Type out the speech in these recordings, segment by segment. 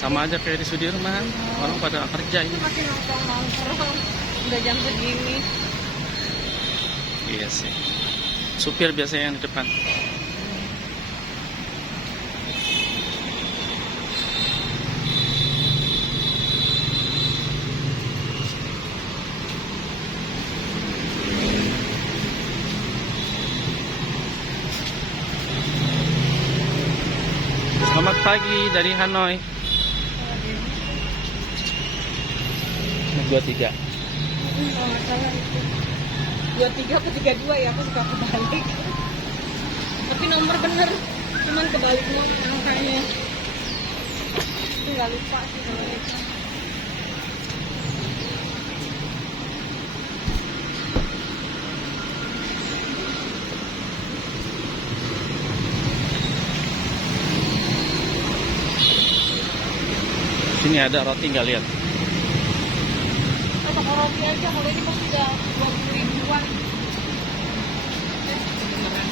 Sama aja kayak di Sudirman, orang pada kerja ini. Masih nongkrong-nongkrong, udah jam segini. Iya sih. Supir biasanya yang di depan. Selamat pagi dari Hanoi. 23. Kalau nggak salah itu 23 atau 32 ya, aku suka kebalik. Tapi nomor bener, cuman kebalik mau angkanya. Itu nggak lupa sih kalau itu. Sini ada roti nggak lihat? Toko roti aja kalau ini pasti udah 20 ribuan. Beneran.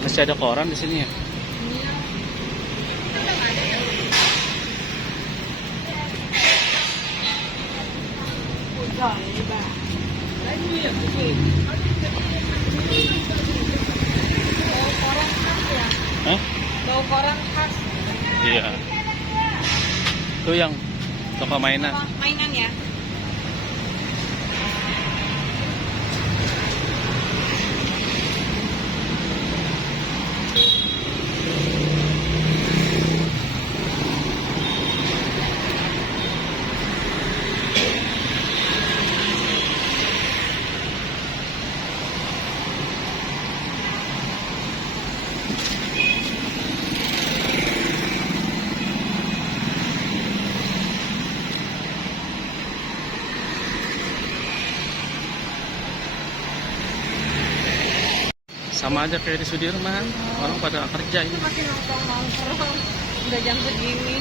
Masih ada koran di sini ya? Udah, ini Pak. Bau koran khas ya? Hah? Bau koran khas. Iya. Itu yang toko mainan. Apa? Mainan ya? Sama aja kayak di Sudirman, orang pada kerja ini. Masih nongkrong-nongkrong, udah jam segini.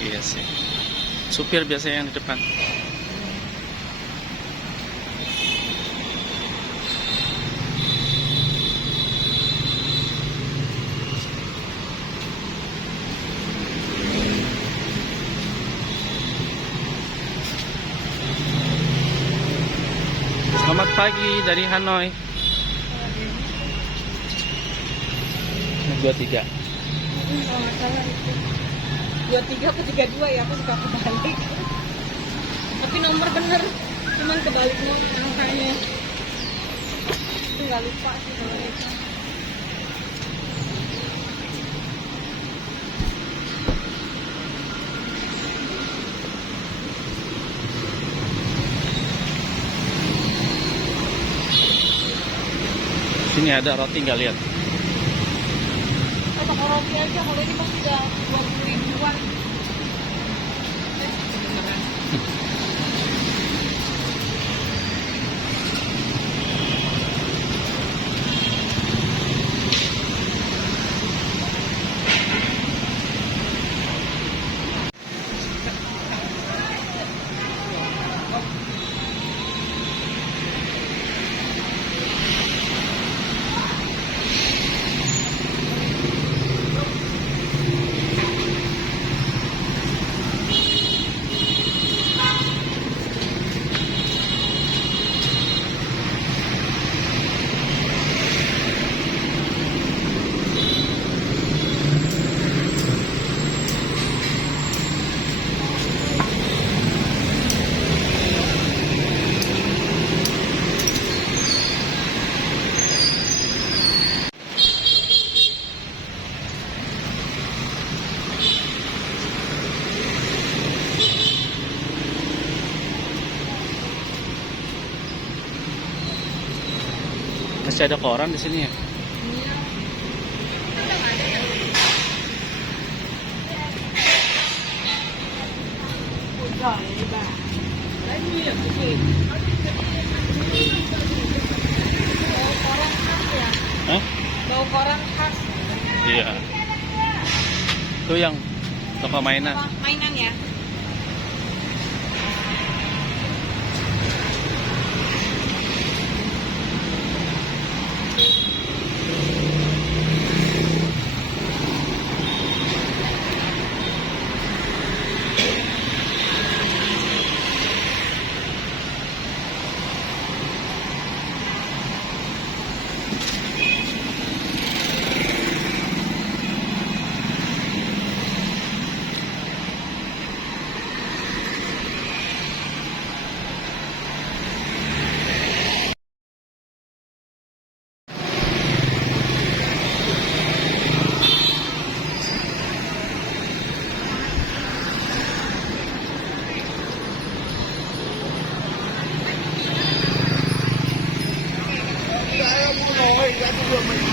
Iya sih. Supir biasanya yang di depan. Selamat pagi dari Hanoi. 23. Kalau nggak salah itu 23 atau 32 ya, aku suka kebalik. Tapi nomor bener, cuman kebalik mau angkanya. Itu nggak lupa sih kalau itu. Sini ada roti nggak lihat? Toko roti aja kalau ini pasti udah 20 ribuan. Beneran. Masih ada koran di sini ya. Iya. Udah, udah. Lagi ya, begini. Bawa koran khas ya? Hah? Bawa koran khas. Iya. Itu yang toko mainan. Apa? Mainan ya? Saya mau ngomong, saya belum